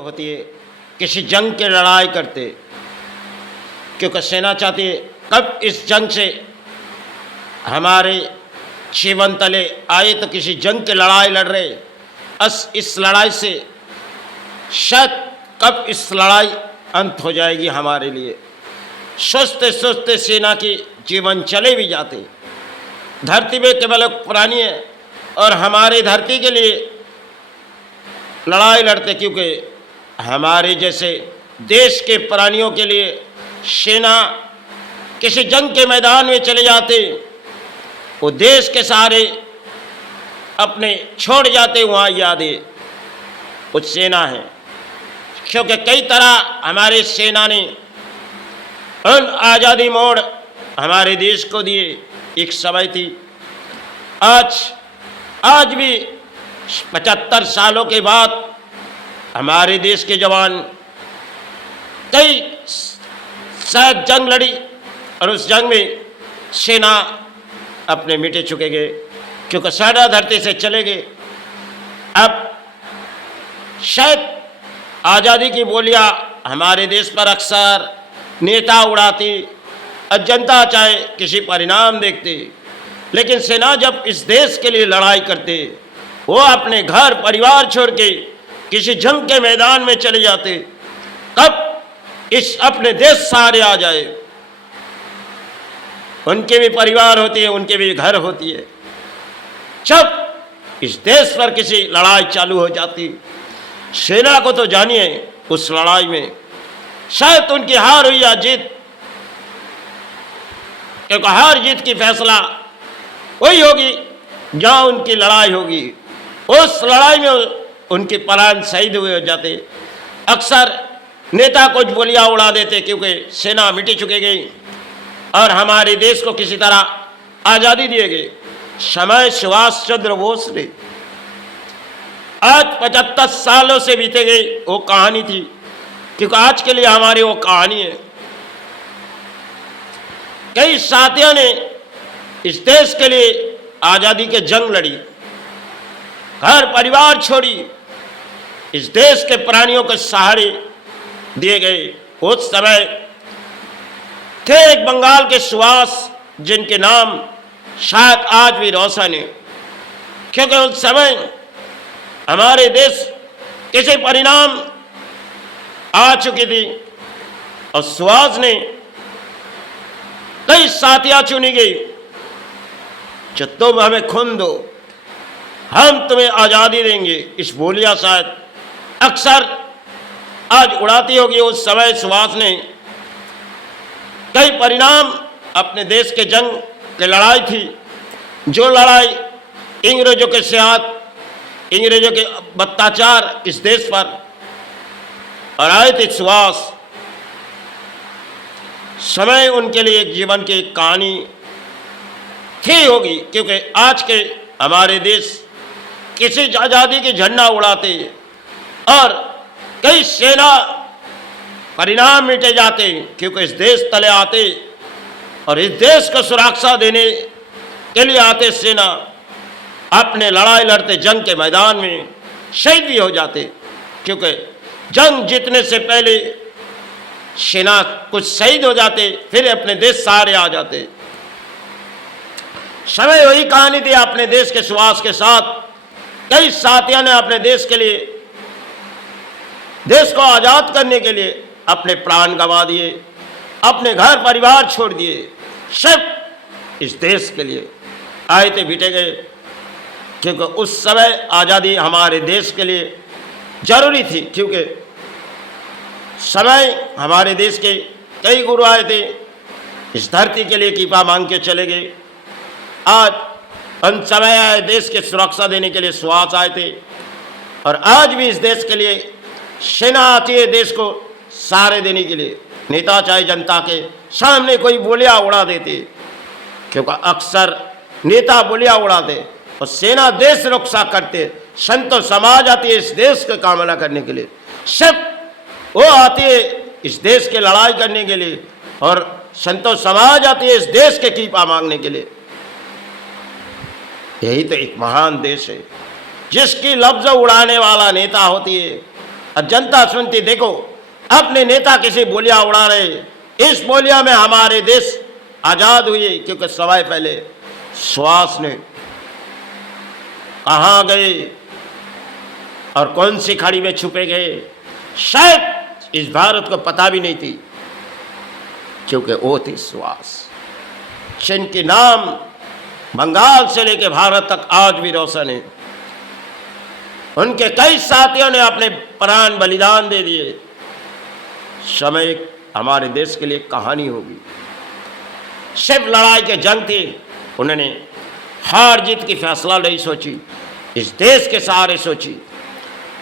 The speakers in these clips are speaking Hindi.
होती है किसी जंग की लड़ाई करते, क्योंकि सेना चाहती है कब इस जंग से हमारे जीवन तले आए, तो किसी जंग की लड़ाई लड़ रहे, इस लड़ाई से शायद कब इस लड़ाई अंत हो जाएगी हमारे लिए। सोचते सोचते सेना की जीवन चले भी जाते। धरती में केवल प्राणी है और हमारी धरती के लिए लड़ाई लड़ते, क्योंकि हमारे जैसे देश के प्राणियों के लिए सेना किसी जंग के मैदान में चले जाते, वो देश के सहारे अपने छोड़ जाते, वहाँ यादें उस सेना है। क्योंकि कई तरह हमारे सेना ने उन आज़ादी मोड़ हमारे देश को दिए। एक समय थी, आज भी 75 सालों के बाद हमारे देश के जवान कई शायद जंग लड़ी और उस जंग में सेना अपने मिटे चुके गए, क्योंकि सेना धरती से चले गए। अब शायद आज़ादी की बोलियां हमारे देश पर अक्सर नेता उड़ाती और जनता चाहे किसी परिणाम देखती, लेकिन सेना जब इस देश के लिए लड़ाई करते, वो अपने घर परिवार छोड़ के किसी जंग के मैदान में चले जाते, कब इस अपने देश सहारे आ जाए। उनके भी परिवार होती है, उनके भी घर होती है। जब इस देश पर किसी लड़ाई चालू हो जाती, सेना को तो जानिए उस लड़ाई में शायद उनकी हार हुई या जीत, क्योंकि हार जीत की फैसला वही होगी जहाँ उनकी लड़ाई होगी। उस लड़ाई में उनके प्राण शहीद हुए हो जाते। अक्सर नेता कुछ बोलियां उड़ा देते, क्योंकि सेना मिटी चुके गई और हमारे देश को किसी तरह आज़ादी दिए गए। समय सुभाष चंद्र बोस ने आज 75 सालों से बीते गई वो कहानी थी, क्योंकि आज के लिए हमारी वो कहानी है। कई साथियों ने इस देश के लिए आज़ादी के जंग लड़ी, घर परिवार छोड़ी, इस देश के प्राणियों के सहारे दिए गए। उस समय थे एक बंगाल के सुभाष, जिनके नाम शायद आज भी रोशन है, क्योंकि उस समय हमारे देश किसी परिणाम आ चुकी थी और सुभाष ने कई साथियां चुनी गई, जो तुम हमें खून दो, हम तुम्हें आज़ादी देंगे। इस बोलियां शायद अक्सर आज उड़ाती होगी। उस समय सुभाष ने कई परिणाम अपने देश के जंग की लड़ाई थी, जो लड़ाई अंग्रेजों के साथ, अंग्रेजों के अत्याचार इस देश पर और आए थे सुभाष। समय उनके लिए एक जीवन की कहानी थी होगी, क्योंकि आज के हमारे देश किसी आज़ादी के झंडा उड़ाते और कई सेना परिणाम मिटे जाते, क्योंकि इस देश तले आते और इस देश को सुरक्षा देने के लिए आते सेना, अपने लड़ाई लड़ते जंग के मैदान में शहीद भी हो जाते, क्योंकि जंग जीतने से पहले सेना कुछ शहीद हो जाते, फिर अपने देश सहारे आ जाते। समय वही कहानी थी अपने देश के सुभाष के साथ। कई साथियों ने अपने देश के लिए, देश को आज़ाद करने के लिए अपने प्राण गंवा दिए, अपने घर परिवार छोड़ दिए, सब इस देश के लिए आए थे, बीते गए, क्योंकि उस समय आज़ादी हमारे देश के लिए जरूरी थी। क्योंकि समय हमारे देश के कई गुरु आए थे, इस धरती के लिए कीपा मांग के चले गए। आज उन समय आए देश की सुरक्षा देने के लिए सुभाष आए थे, और आज भी इस देश के लिए सेना आती है, देश को सहारे देने के लिए। नेता चाहे जनता के सामने कोई बोलियां उड़ा देते, क्योंकि अक्सर नेता बोलियां उड़ाते और सेना देश रक्षा करते। संतो समाज आती है इस देश की कामना करने के लिए, सब वो आती है इस देश की लड़ाई करने के लिए, और संतो समाज आती है इस देश के कीपा मांगने के लिए। यही तो एक महान देश है, जिसकी लफ्ज उड़ाने वाला नेता होती है और जनता सुनती, देखो अपने नेता किसी बोलियां उड़ा रहे, इस बोलिया में हमारे देश आजाद हुए, क्योंकि समय पहले सुहास ने कहां गए और कौन सी खाड़ी में छुपे गए, शायद इस भारत को पता भी नहीं थी, क्योंकि वो थी सुहास, जिनके नाम बंगाल से लेकर भारत तक आज भी रोशन है। उनके कई साथियों ने अपने प्राण बलिदान दे दिए। समय हमारे देश के लिए कहानी होगी। सिर्फ लड़ाई के जंग थी, उन्होंने हार जीत की फैसला नहीं सोची, इस देश के सहारे सोची।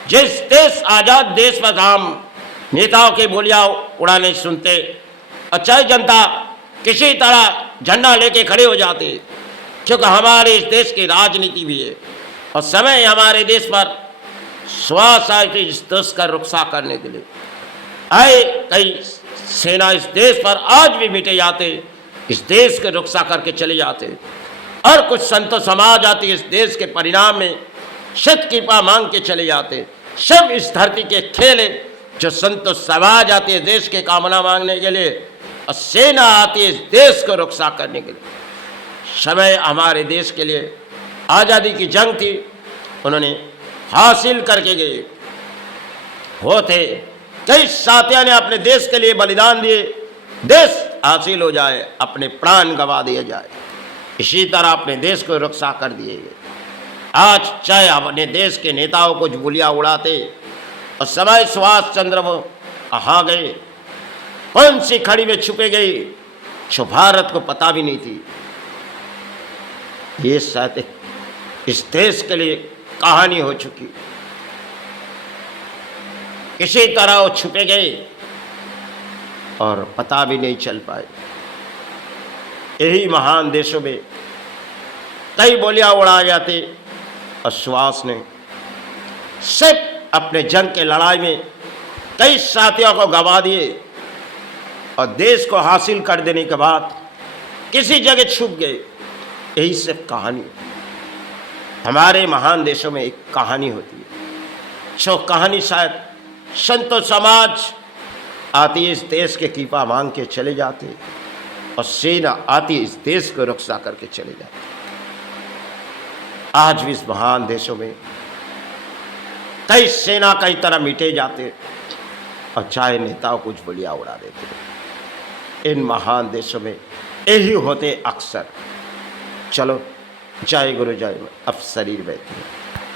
जिस देश आजाद देश पर हम नेताओं के बोलियां उड़ाने सुनते, अच्छा जनता किसी तरह झंडा लेके खड़े हो जाते, क्योंकि हमारे इस देश की राजनीति भी है और समय हमारे देश पर सुहास आई थी इस देश का रक्षा करने के लिए। आए कई सेना इस देश पर आज भी मिटे जाते, इस देश की रक्षा करके चले जाते, और कुछ संत समाज आती इस देश के परिणाम में शत कृपा मांग के चले जाते। सब इस धरती के खेल है, जो संत समाज आती है देश के कामना मांगने के लिए, और सेना आती है इस देश को रक्षा करने के लिए। समय हमारे देश के लिए आज़ादी की जंग थी, उन्होंने हासिल करके गए। वो थे कई साथियों ने अपने देश के लिए बलिदान दिए, देश हासिल हो जाए, अपने प्राण गंवा दिए जाए, इसी तरह अपने देश को रक्षा कर दिए गए। आज चाहे अपने देश के नेताओं को गोलियां उड़ाते और समय सुभाष चंद्र वो कहाँ गए, कौन सी खड़ी में छुपे गए, जो भारत को पता भी नहीं थी। ये शायद इस देश के लिए कहानी हो चुकी। किसी तरह वो छुपे गए और पता भी नहीं चल पाए। यही महान देशों में कई बोलियां उड़ाए जाते, और सुहास ने सिर्फ अपने जंग के लड़ाई में कई साथियों को गंवा दिए और देश को हासिल कर देने के बाद किसी जगह छुप गए। यही सिर्फ कहानी। हमारे महान देशों में एक कहानी होती है, जो कहानी शायद संतो समाज आती है इस देश के कृपा मांग के चले जाते, और सेना आती है इस देश को रक्षा करके चले जाते। आज भी इस महान देशों में कई सेना कई तरह मिटे जाते, और चाहे नेताओं कुछ बोलियां उड़ा देते। इन महान देशों में यही होते अक्सर। चलो, जय गुरु जय। अब शरीर बैठे।